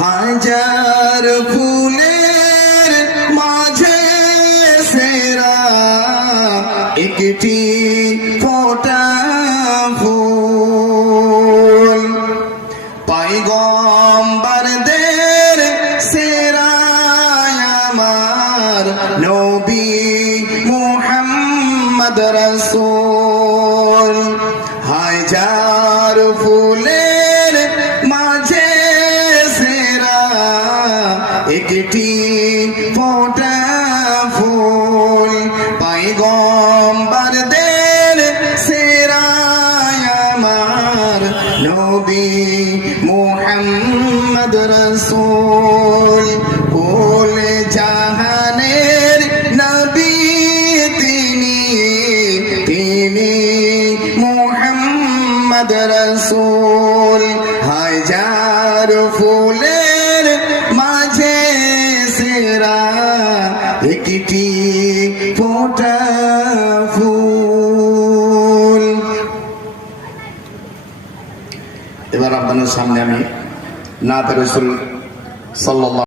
হাজার ফুলের মাঝে সেরা একটি ফোঁটা ফুল, পয়গম্বরদের সেরা আমার নবী মুহাম্মদ রাসূল। হাজার ফুলের মাঝে সেরা একটি ফোঁটা ফুল, পয়গম্বরদের সেরা আমার নবী মুহাম্মদ রাসূল। কুল জাহানের নবী তিনি মুহাম্মদ রাসূল। হাজার ফুলের মাঝে সেরা একটি ফোঁটা ফুল। এবার আপনাদের সামনে আমি নাত রাসূল সাল্লাল্লাহু